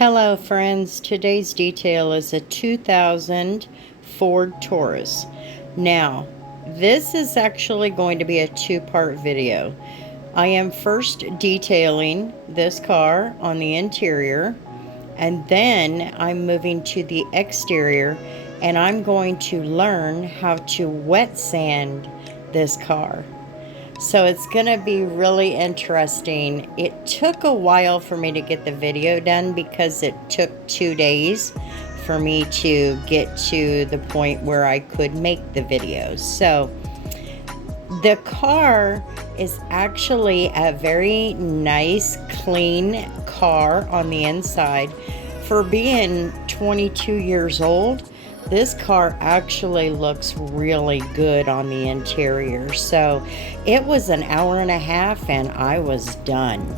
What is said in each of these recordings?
Hello friends, today's detail is a 2000 Ford Taurus. Now, this is actually going to be a two-part video. I am first detailing this car on the interior, and then I'm moving to the exterior and I'm going to learn how to wet sand this car. So it's going to be really interesting. It took a while for me to get the video done because it took 2 days for me to get to the point where I could make the videos. So the car is actually a very nice, clean car on the inside. For being 22 years old, this car actually looks really good on the interior. So it was an hour and a half and I was done.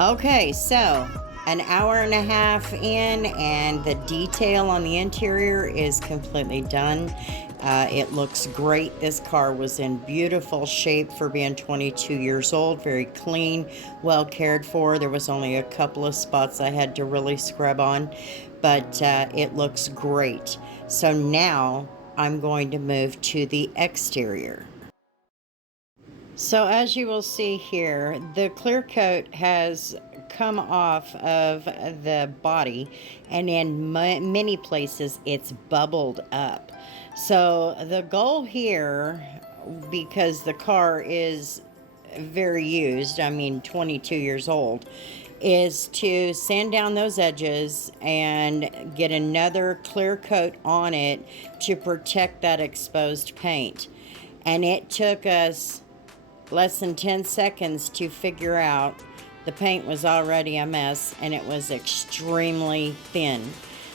Okay, so an hour and a half in and the detail on the interior is completely done. It looks great. This car was in beautiful shape for being 22 years old, very clean, well cared for. There was only a couple of spots I had to really scrub on, but it looks great. So now I'm going to move to the exterior. So as you will see here, the clear coat has come off of the body, and in many places it's bubbled up. So the goal here, because the car is very used, I mean 22 years old, is to sand down those edges and get another clear coat on it to protect that exposed paint. And it took us less than 10 seconds to figure out the paint was already a mess and it was extremely thin.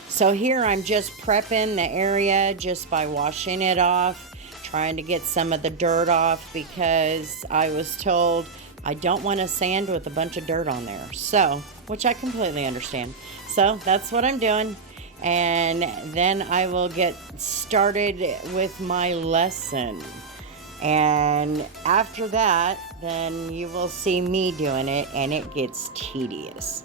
So here I'm just prepping the area just by washing it off, trying to get some of the dirt off, because I was told I don't want to sand with a bunch of dirt on there. So, which I completely understand. So that's what I'm doing. And then I will get started with my lesson. And after that, then you will see me doing it, and it gets tedious.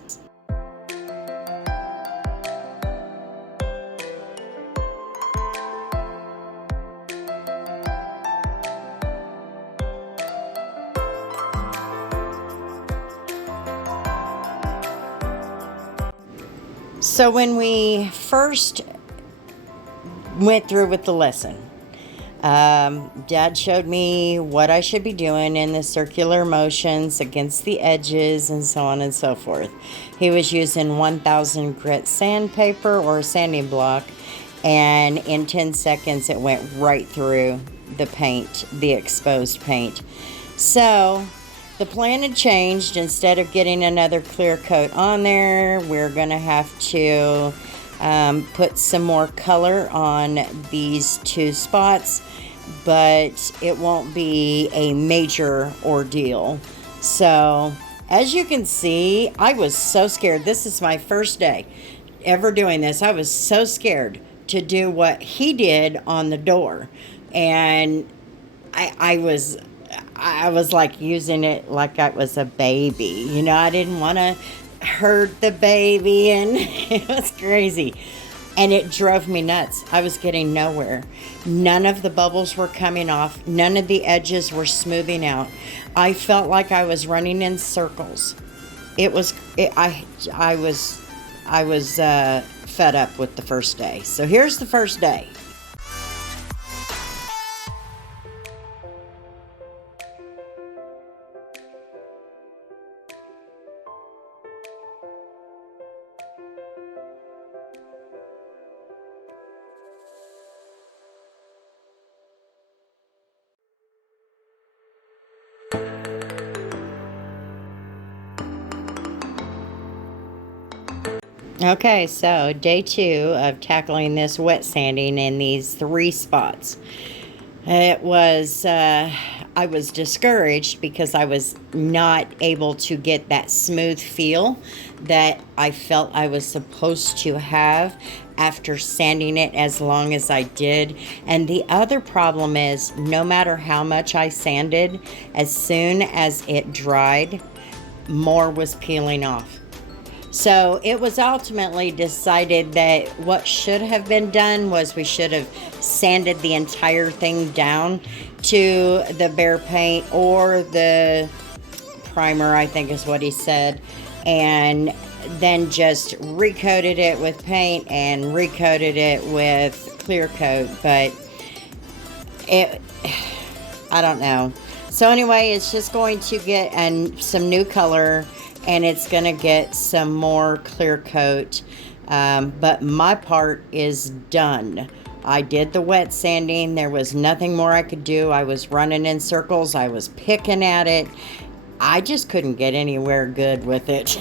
So when we first went through with the lesson, Dad showed me what I should be doing in the circular motions against the edges and so on and so forth. He was using 1000 grit sandpaper or sanding block, and in 10 seconds it went right through the paint, the exposed paint. So the plan had changed. Instead of getting another clear coat on there, we're going to have to put some more color on these two spots, but it won't be a major ordeal. So as you can see, I was so scared. This is my first day ever doing this. I was so scared to do what he did on the door, and I was like using it like I was a baby. You know, I didn't want to hurt the baby, and it was crazy. And it drove me nuts. I was getting nowhere. None of the bubbles were coming off. None of the edges were smoothing out. I felt like I was running in circles. I was fed up with the first day. So here's the first day. Okay, so day 2 of tackling this wet sanding in these 3 spots. It was, I was discouraged because I was not able to get that smooth feel that I felt I was supposed to have after sanding it as long as I did. And the other problem is, no matter how much I sanded, as soon as it dried, more was peeling off. So it was ultimately decided that what should have been done was we should have sanded the entire thing down to the bare paint or the primer, I think is what he said, and then just recoated it with paint and recoated it with clear coat. But I don't know. So anyway, it's just going to get some new color, and it's going to get some more clear coat. But my part is done. I did the wet sanding. There was nothing more I could do. I was running in circles. I was picking at it. I just couldn't get anywhere good with it.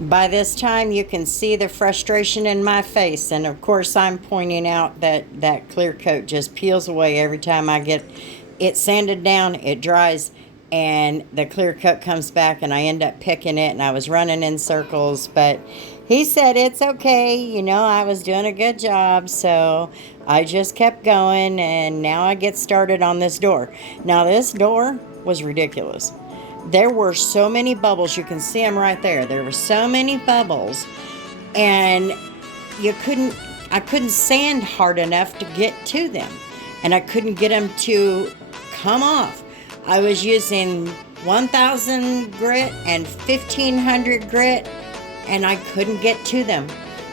By this time, you can see the frustration in my face, and of course I'm pointing out that clear coat just peels away every time I get it sanded down. It dries, and the clear coat comes back, and I end up picking it, and I was running in circles. But He said it's okay, you know, I was doing a good job, so I just kept going, and now I get started on this door. Now, this door was ridiculous. There were so many bubbles. You can see them right there. There were so many bubbles, and I couldn't sand hard enough to get to them, and I couldn't get them to come off. I was using 1000 grit and 1500 grit, and I couldn't get to them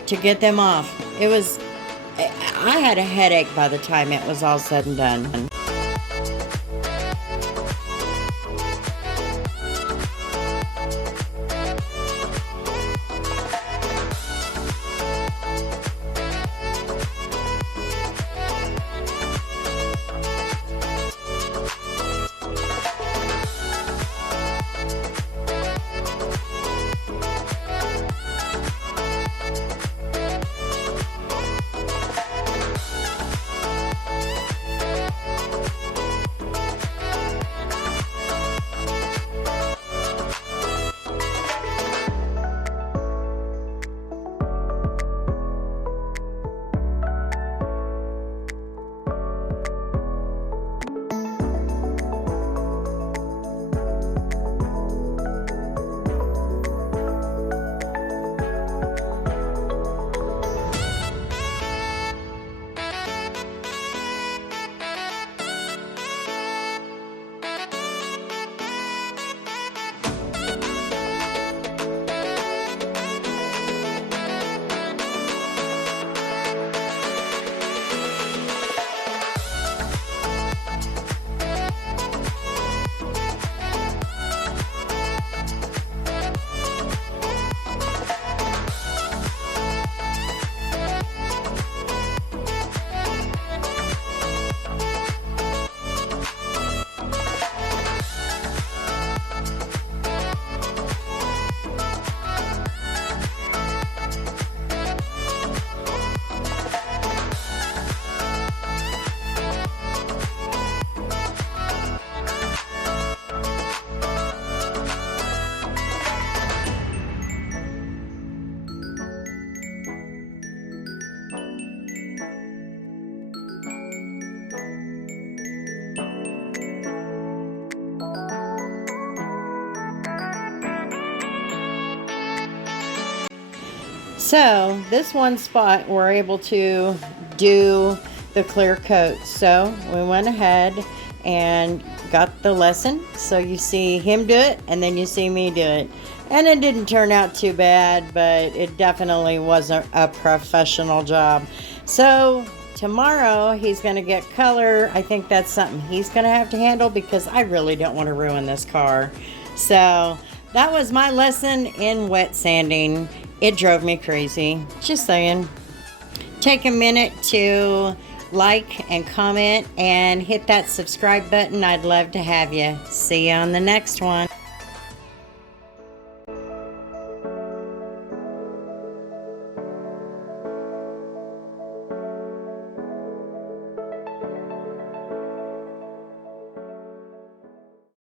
to get them off. I had a headache by the time it was all said and done. So this one spot we're able to do the clear coat. So we went ahead and got the lesson. So you see him do it, and then you see me do it. And it didn't turn out too bad, but it definitely wasn't a professional job. So tomorrow he's going to get color. I think that's something he's going to have to handle because I really don't want to ruin this car. So that was my lesson in wet sanding. It drove me crazy. Just saying. Take a minute to like and comment and hit that subscribe button. I'd love to have you. See you on the next one.